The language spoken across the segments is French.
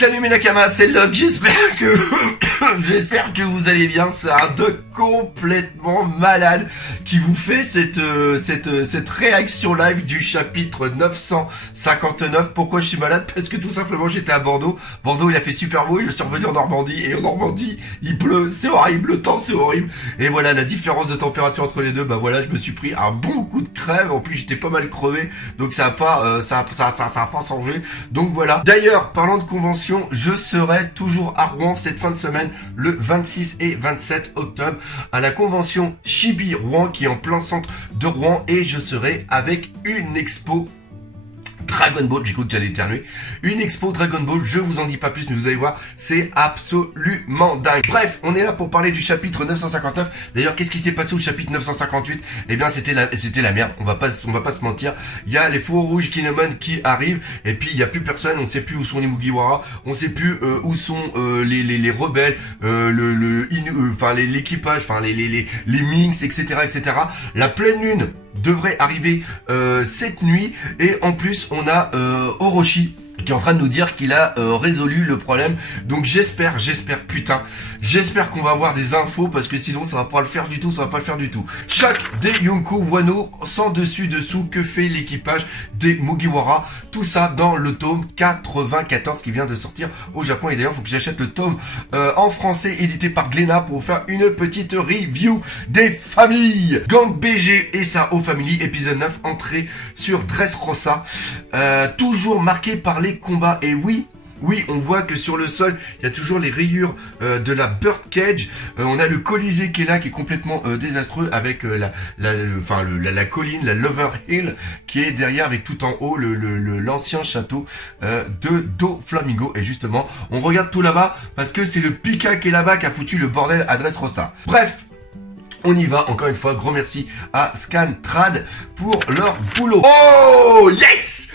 Salut mes nakamas, c'est le Doc, j'espère que vous allez bien. C'est un Doc complètement malade qui vous fait cette réaction live du chapitre 959. Pourquoi je suis malade? Parce que tout simplement j'étais à Bordeaux. Bordeaux il a fait super beau, je suis revenu en Normandie et en Normandie il pleut, c'est horrible, le temps c'est horrible. Et voilà la différence de température entre les deux, bah voilà je me suis pris un bon coup de crève. En plus j'étais pas mal crevé, donc ça a pas changé. Donc voilà. D'ailleurs parlant de convention, je serai toujours à Rouen cette fin de semaine, le 26 et 27 octobre, à la convention Chibi Rouen qui est en plein centre de Rouen, et je serai avec une expo Dragon Ball, j'ai cru que j'allais éternuer. Une expo Dragon Ball, je vous en dis pas plus, mais vous allez voir, c'est absolument dingue. Bref, on est là pour parler du chapitre 959. D'ailleurs, qu'est-ce qui s'est passé au chapitre 958? Eh bien, c'était la merde. On va pas se mentir. Il y a les fourreaux rouges Kinemon qui arrivent, et puis il y a plus personne. On sait plus où sont les Mugiwara. On sait plus où sont les rebelles, l'équipage, les Minx, etc., etc. La pleine lune devrait arriver cette nuit, et en plus on a Orochi qui est en train de nous dire qu'il a résolu le problème. Donc j'espère qu'on va avoir des infos, parce que sinon ça va pas le faire du tout, Chaque des Yonko Wano, sans dessus dessous, que fait l'équipage des Mugiwara, tout ça dans le tome 94 qui vient de sortir au Japon. Et d'ailleurs faut que j'achète le tome en français édité par Glénat pour faire une petite review des familles. Gang BG et sa Haut Family, épisode 9, entrée sur Dressrosa, toujours marqué par les combats. Et oui, on voit que sur le sol, il y a toujours les rayures de la Birdcage. On a le Colisée qui est là, qui est complètement désastreux, avec la colline, la Lover Hill, qui est derrière, avec tout en haut l'ancien château de Doflamingo. Et justement, on regarde tout là-bas, parce que c'est le Pika qui est là-bas qui a foutu le bordel à Dressrosa. Bref, on y va. Encore une fois, gros merci à Scantrad pour leur boulot. Oh yes,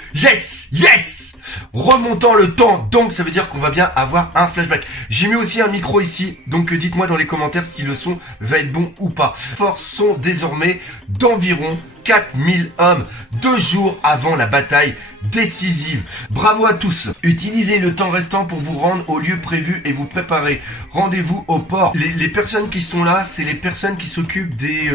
remontant le temps, donc ça veut dire qu'on va bien avoir un flashback. J'ai mis aussi un micro ici, donc dites-moi dans les commentaires si le son va être bon ou pas. Forces sont désormais d'environ 4000 hommes, 2 jours avant la bataille décisive. Bravo à tous. Utilisez le temps restant pour vous rendre au lieu prévu et vous préparer. Rendez-vous au port. Les personnes qui sont là, c'est les personnes qui s'occupent des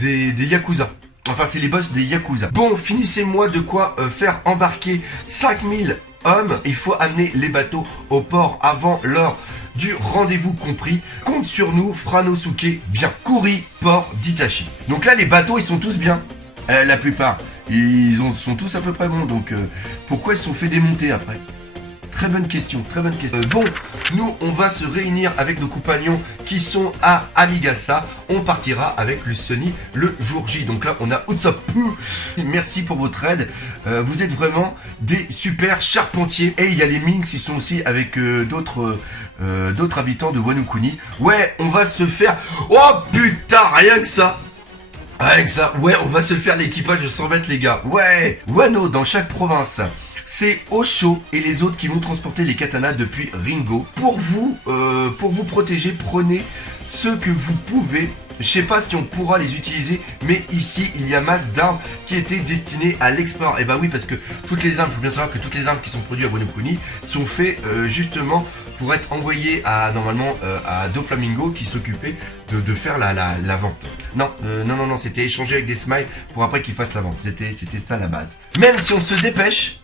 Yakuza. Enfin, c'est les boss des Yakuza. Bon, finissez-moi de quoi faire embarquer 5000 hommes. Il faut amener les bateaux au port avant l'heure du rendez-vous compris. Compte sur nous, Franosuke, bien. Kuri, port d'Itachi. Donc là, les bateaux, ils sont tous bien. La plupart. Sont tous à peu près bons. Donc, pourquoi ils sont fait démonter après? Très bonne question. Bon, nous, on va se réunir avec nos compagnons qui sont à Amigasa. On partira avec le Sunny le jour J. Donc là, on a Utsapu. Merci pour votre aide. Vous êtes vraiment des super charpentiers. Et il y a les Minx qui sont aussi avec d'autres habitants de Wano-kuni. Ouais, on va se faire... Oh putain, rien que ça. Ouais, on va se faire l'équipage de 100 mètres, les gars. Ouais, Wano dans chaque province. C'est Osho et les autres qui vont transporter les katanas depuis Ringo. Pour vous protéger, prenez ce que vous pouvez. Je sais pas si on pourra les utiliser, mais ici il y a masse d'armes qui étaient destinées à l'export. Et bah oui, parce que toutes les armes, il faut bien savoir que toutes les armes qui sont produites à Wano-kuni sont faites justement pour être envoyées à Doflamingo, qui s'occupait de faire la vente. Non, c'était échangé avec des smiles pour après qu'ils fassent la vente. C'était ça la base. Même si on se dépêche,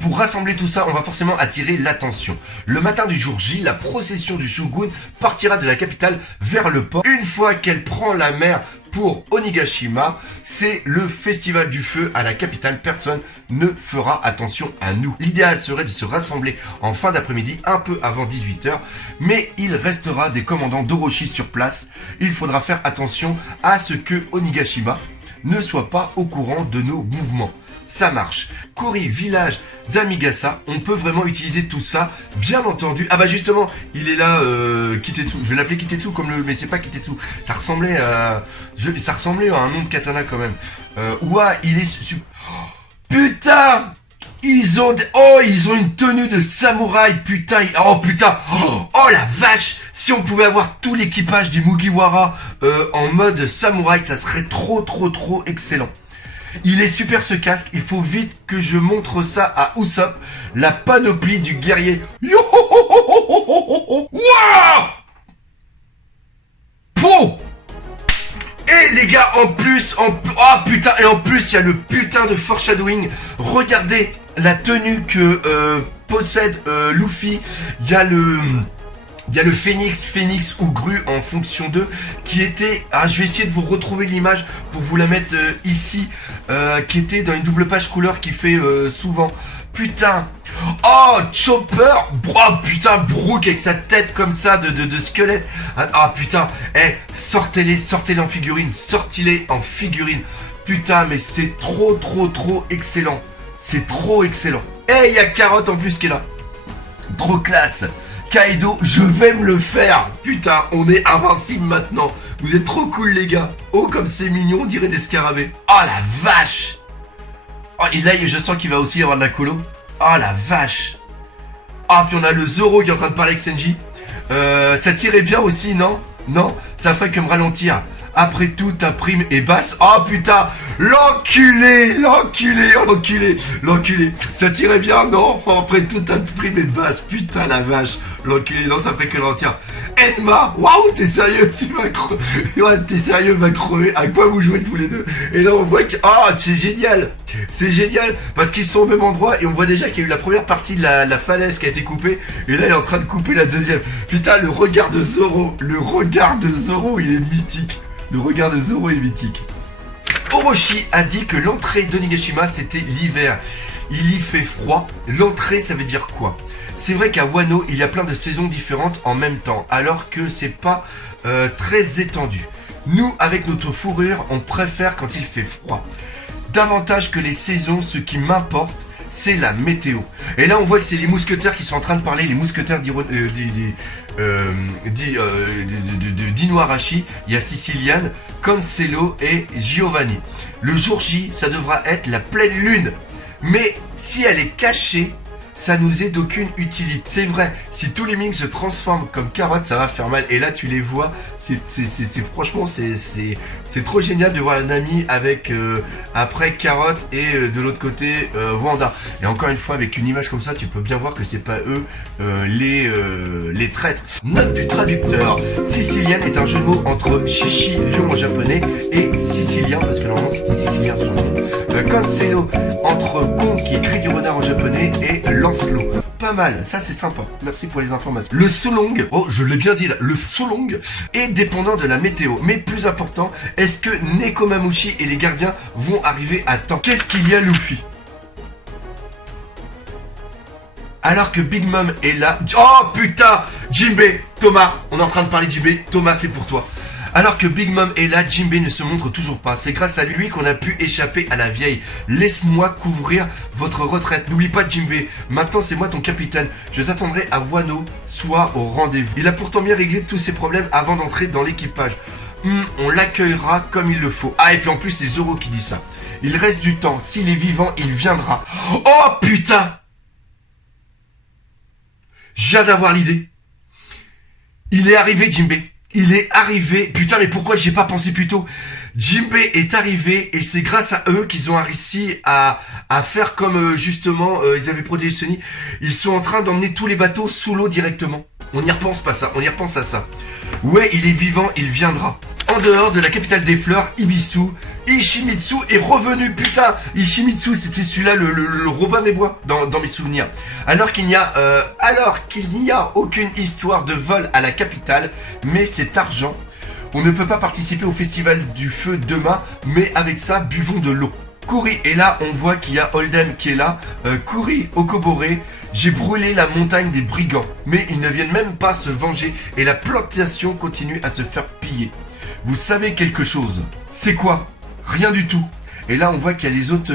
pour rassembler tout ça, on va forcément attirer l'attention. Le matin du jour J, la procession du Shogun partira de la capitale vers le port. Une fois qu'elle prend la mer pour Onigashima, c'est le festival du feu à la capitale. Personne ne fera attention à nous. L'idéal serait de se rassembler en fin d'après-midi, un peu avant 18h, mais il restera des commandants d'Orochi sur place. Il faudra faire attention à ce que Onigashima ne soit pas au courant de nos mouvements. Ça marche. Kuri, village d'Amigasa, on peut vraiment utiliser tout ça, bien entendu. Ah bah justement, il est là, Kitetsu. Je vais l'appeler Kitetsu mais c'est pas Kitetsu. Ça ressemblait à un nom de katana quand même. Ouah, il est... Putain, ils ont une tenue de samouraï, putain. Oh la vache. Si on pouvait avoir tout l'équipage des Mugiwara en mode samouraï, ça serait trop excellent. Il est super ce casque, il faut vite que je montre ça à Usopp, la panoplie du guerrier. Yo ho ho ho ho ho ho ho. Wouah. Po. Et les gars, en plus, oh putain, et en plus, il y a le putain de foreshadowing. Regardez la tenue que possède Luffy. Il y a le phénix ou grue en fonction d'eux qui était, je vais essayer de vous retrouver l'image pour vous la mettre ici, qui était dans une double page couleur qui fait souvent. Putain. Oh, Chopper. Oh putain, Brook avec sa tête comme ça de squelette. Ah putain. Sortez-les en figurine. Sortez-les en figurine. Putain, mais c'est trop excellent. C'est trop excellent. Il y a Carotte en plus qui est là. Trop classe. Kaido, je vais me le faire. Putain, on est invincible maintenant. Vous êtes trop cool les gars. Oh, comme c'est mignon, on dirait des scarabées. Oh la vache. Oh, et là, je sens qu'il va aussi y avoir de la colo. Oh la vache. Ah, puis on a le Zoro qui est en train de parler avec Senji. Ça tirait bien aussi, non? Non, ça ferait que me ralentir. Après tout, ta prime est basse. Oh putain, l'enculé. Ça tirait bien, non? Après tout, ta prime est basse. Putain, la vache. L'enculé, non, ça ferait que ralentir. Enma, waouh, t'es sérieux? Tu vas crever. Ouais, t'es sérieux, va crever. À quoi vous jouez tous les deux? Et là, on voit que... Oh, c'est génial. C'est génial. Parce qu'ils sont au même endroit. Et on voit déjà qu'il y a eu la première partie de la falaise qui a été coupée. Et là, il est en train de couper la deuxième. Putain, le regard de Zoro. Il est mythique. Le regard de Zoro est mythique. Orochi a dit que l'entrée d'Onigashima c'était l'hiver. Il y fait froid. L'entrée ça veut dire quoi? C'est vrai qu'à Wano il y a plein de saisons différentes en même temps, alors que c'est pas très étendu. Nous avec notre fourrure on préfère quand il fait froid. Davantage que les saisons, ce qui m'importe c'est la météo. Et là on voit que c'est les mousquetaires qui sont en train de parler, les mousquetaires d'Inuarashi. Il y a Sicilian, Cancelo et Giovanni. Le jour J, ça devra être la pleine lune. Mais si elle est cachée, ça nous est d'aucune utilité. C'est vrai, si tous les mings se transforment comme carottes, ça va faire mal. Et là, tu les vois, franchement, c'est trop génial de voir Nami avec après carotte et de l'autre côté Wanda. Et encore une fois, avec une image comme ça, tu peux bien voir que c'est pas eux les traîtres. Note du traducteur. Sicilien est un jeu de mots entre Shishi, lion en japonais, et Sicilien, parce que normalement c'était Sicilien son nom. Cancelo entre con qui écrit du renard en japonais et Lancelot. Pas mal, ça c'est sympa. Merci pour les informations. Le Solong, oh je l'ai bien dit là, le Solong est dépendant de la météo. Mais plus important, est-ce que Nekomamushi et les gardiens vont arriver à temps? Qu'est-ce qu'il y a Luffy? Alors que Big Mom est là... Oh putain, Jinbei, Thomas, on est en train de parler de Jinbei. Thomas, c'est pour toi. Alors que Big Mom est là, Jinbei ne se montre toujours pas. C'est grâce à lui qu'on a pu échapper à la vieille. Laisse-moi couvrir votre retraite. N'oublie pas Jinbei. Maintenant, c'est moi ton capitaine. Je t'attendrai à Wano, soit au rendez-vous. Il a pourtant bien réglé tous ses problèmes avant d'entrer dans l'équipage. On l'accueillera comme il le faut. Ah, et puis en plus, c'est Zoro qui dit ça. Il reste du temps. S'il est vivant, il viendra. Oh putain! Je viens d'avoir l'idée. Il est arrivé, Jinbei. Il est arrivé. Putain, mais pourquoi j'y ai pas pensé plus tôt? Jinbei est arrivé et c'est grâce à eux qu'ils ont réussi à faire comme justement ils avaient protégé Sunny. Ils sont en train d'emmener tous les bateaux sous l'eau directement. On n'y repense pas ça, on y repense à ça. Ouais, il est vivant, il viendra. En dehors de la capitale des fleurs, Ibisu, Ishimitsu est revenu, putain. Ishimitsu, c'était celui-là, le Robin des Bois, dans mes souvenirs. Alors qu'il n'y a aucune histoire de vol à la capitale, mais c'est argent. On ne peut pas participer au festival du feu demain, mais avec ça, buvons de l'eau. Kuri est là, on voit qu'il y a Oldem qui est là. Kuri, Okobore, j'ai brûlé la montagne des brigands, mais ils ne viennent même pas se venger et la plantation continue à se faire piller. Vous savez quelque chose? C'est quoi? Rien du tout. Et là, on voit qu'il y a les autres...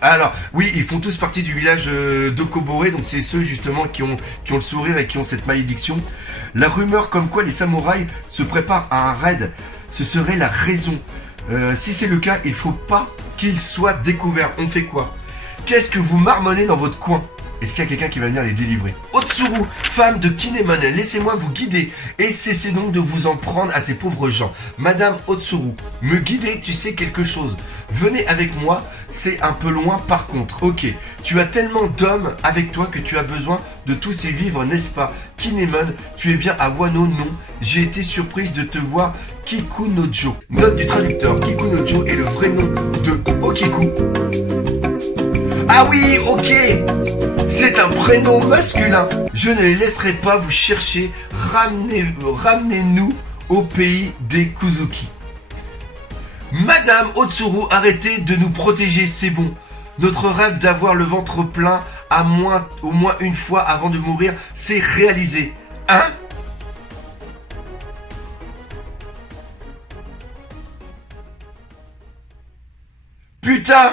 Alors, oui, ils font tous partie du village d'Okobore, donc c'est ceux justement qui ont le sourire et qui ont cette malédiction. La rumeur comme quoi les samouraïs se préparent à un raid, ce serait la raison. Si c'est le cas, il faut pas qu'il soit découvert. On fait quoi? Qu'est-ce que vous marmonnez dans votre coin? Est-ce qu'il y a quelqu'un qui va venir les délivrer? Otsuru, femme de Kinemon, laissez-moi vous guider et cessez donc de vous en prendre à ces pauvres gens. Madame Otsuru, me guider, tu sais quelque chose. Venez avec moi, c'est un peu loin par contre. Ok, tu as tellement d'hommes avec toi que tu as besoin de tous ces vivres, n'est-ce pas? Kinemon, tu es bien à Wano? Non, j'ai été surprise de te voir. Kikunojo. Note du traducteur, Kikunojo est le vrai nom de Okiku. Ah oui, ok. C'est un prénom masculin. Je ne les laisserai pas vous chercher. Ramenez-nous au pays des Kuzuki. Madame Otsuru, arrêtez de nous protéger, c'est bon. Notre rêve d'avoir le ventre plein au moins une fois avant de mourir, c'est réalisé. Hein? Putain!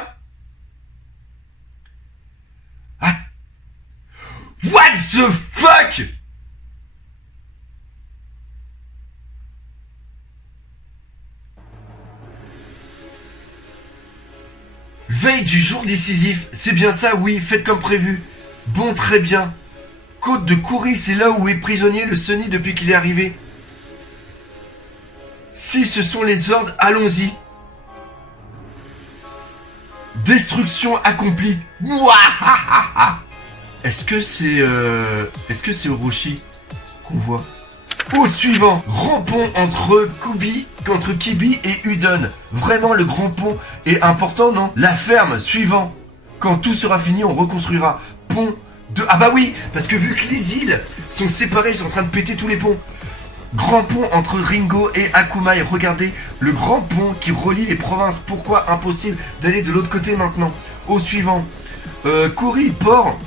Ah. What the fuck? Veille du jour décisif, c'est bien ça, oui, faites comme prévu. Bon, très bien. Côte de Kuri, c'est là où est prisonnier le Sunny depuis qu'il est arrivé. Si ce sont les ordres, allons-y. Destruction accomplie. Mouahaha. Est-ce que c'est Orochi qu'on voit? Au suivant, grand pont entre Kibi et Udon. Vraiment, le grand pont est important, non? La ferme, suivant. Quand tout sera fini, on reconstruira. Pont de... Ah bah oui, parce que vu que les îles sont séparées, ils sont en train de péter tous les ponts. Grand pont entre Ringo et Akumai. Regardez, le grand pont qui relie les provinces. Pourquoi impossible d'aller de l'autre côté maintenant? Au suivant, Kuri, port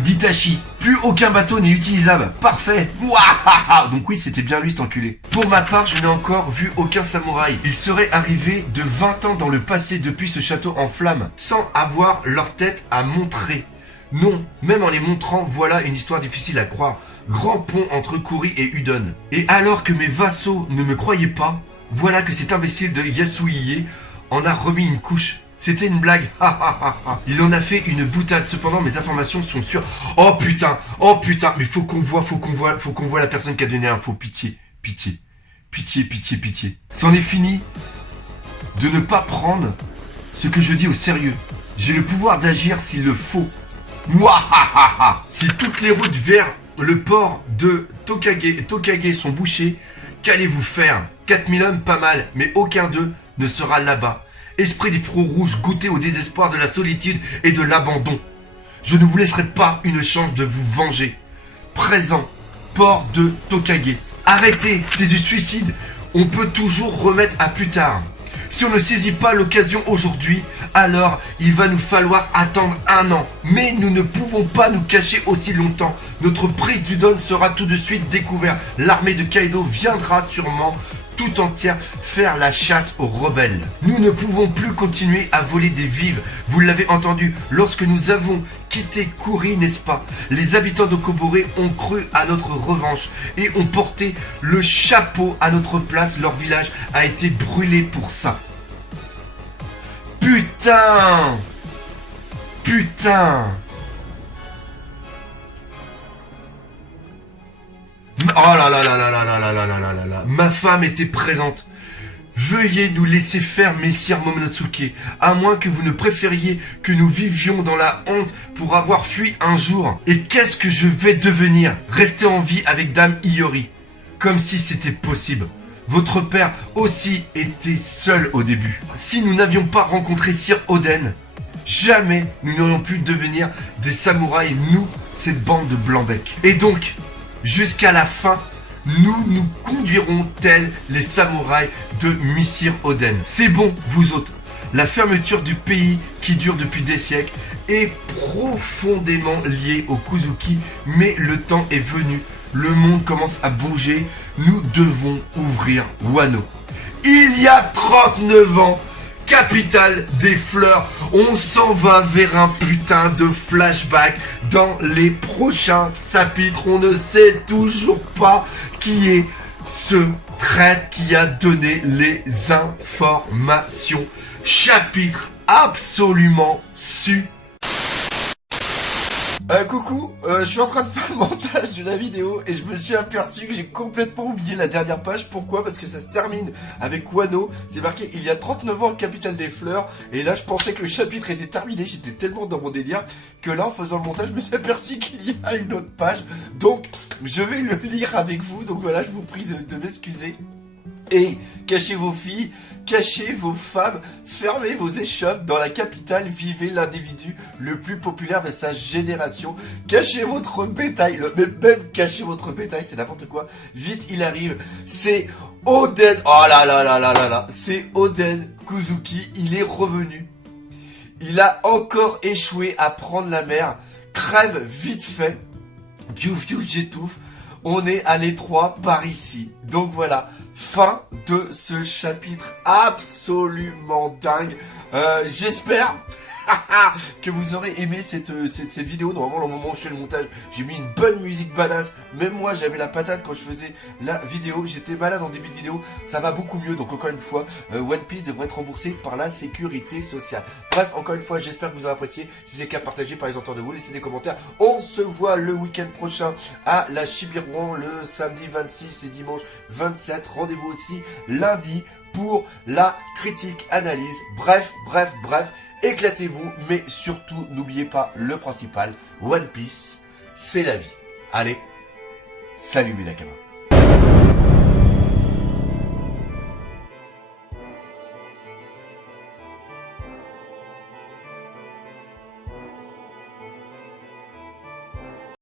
d'Itachi. Plus aucun bateau n'est utilisable. Parfait. Mouahaha. Donc oui, c'était bien lui cet enculé. Pour ma part, je n'ai encore vu aucun samouraï. Ils seraient arrivés de 20 ans dans le passé depuis ce château en flammes, sans avoir leur tête à montrer. Non, même en les montrant, voilà une histoire difficile à croire. Grand pont entre Kuri et Udon. Et alors que mes vassaux ne me croyaient pas, voilà que cet imbécile de Yasuie en a remis une couche. C'était une blague. Il en a fait une boutade. Cependant, mes informations sont sûres. Oh putain. Mais faut qu'on voit la personne qui a donné l'info. Pitié. C'en est fini de ne pas prendre ce que je dis au sérieux. J'ai le pouvoir d'agir s'il le faut. Mouahaha. Si toutes les routes vers le port de Tokage sont bouchées, qu'allez-vous faire? 4000 hommes, pas mal, mais aucun d'eux ne sera là-bas. Esprit des fronts rouges, goûtez au désespoir de la solitude et de l'abandon. Je ne vous laisserai pas une chance de vous venger. Présent, port de Tokage. Arrêtez, c'est du suicide. On peut toujours remettre à plus tard. Si on ne saisit pas l'occasion aujourd'hui, alors il va nous falloir attendre 1 an. Mais nous ne pouvons pas nous cacher aussi longtemps. Notre prise du Don sera tout de suite découverte. L'armée de Kaido viendra sûrement tout entière faire la chasse aux rebelles. Nous ne pouvons plus continuer à voler des vives. Vous l'avez entendu, lorsque nous avons quitté Kuri, n'est-ce pas? Les habitants de Kobore ont cru à notre revanche et ont porté le chapeau à notre place. Leur village a été brûlé pour ça. Putain! Oh là là là là là là là là là là là là. Ma femme était présente. Veuillez nous laisser faire, messire Momonosuke, à moins que vous ne préfériez que nous vivions dans la honte pour avoir fui un jour. Et qu'est-ce que je vais devenir? Rester en vie avec Dame Iori. Comme si c'était possible. Votre père aussi était seul au début. Si nous n'avions pas rencontré Sir Oden, jamais nous n'aurions pu devenir des samouraïs, nous, cette bande de blancs-becs. Et donc, jusqu'à la fin, nous nous conduirons tels les samouraïs de Messire Oden. C'est bon, vous autres. La fermeture du pays qui dure depuis des siècles est profondément liée au Kuzuki, mais le temps est venu. Le monde commence à bouger. Nous devons ouvrir Wano. Il y a 39 ans, capitale des fleurs, on s'en va vers un putain de flashback. Dans les prochains chapitres, on ne sait toujours pas qui est ce traître qui a donné les informations. Chapitre absolument super. Coucou, je suis en train de faire le montage de la vidéo et je me suis aperçu que j'ai complètement oublié la dernière page. Pourquoi? Parce que ça se termine avec Wano. C'est marqué il y a 39 ans, capitale des fleurs. Et là, je pensais que le chapitre était terminé. J'étais tellement dans mon délire que là, en faisant le montage, je me suis aperçu qu'il y a une autre page. Donc, je vais le lire avec vous. Donc voilà, je vous prie de m'excuser. Et cachez vos filles, cachez vos femmes, fermez vos échoppes, dans la capitale vivez l'individu le plus populaire de sa génération. Cachez votre bétail, même cachez votre bétail, c'est n'importe quoi. Vite il arrive, c'est Oden, oh là là là là là là, c'est Oden Kuzuki, il est revenu. Il a encore échoué à prendre la mer, crève vite fait, piouf piouf j'étouffe. On est à l'étroit par ici. Donc voilà, fin de ce chapitre absolument dingue. J'espère que vous aurez aimé cette vidéo. Normalement, au moment où je fais le montage, j'ai mis une bonne musique badass. Même moi, j'avais la patate quand je faisais la vidéo. J'étais malade en début de vidéo. Ça va beaucoup mieux. Donc encore une fois, One Piece devrait être remboursé par la sécurité sociale. Bref, encore une fois, j'espère que vous aurez apprécié. Si c'est le cas, partagez par les autour de vous. Laissez des commentaires. On se voit le week-end prochain à la Shibiruan le samedi 26 et dimanche 27. Rendez-vous aussi lundi pour la critique analyse. Bref. Éclatez-vous, mais surtout, n'oubliez pas le principal, One Piece, c'est la vie. Allez, salut mes Nakamas.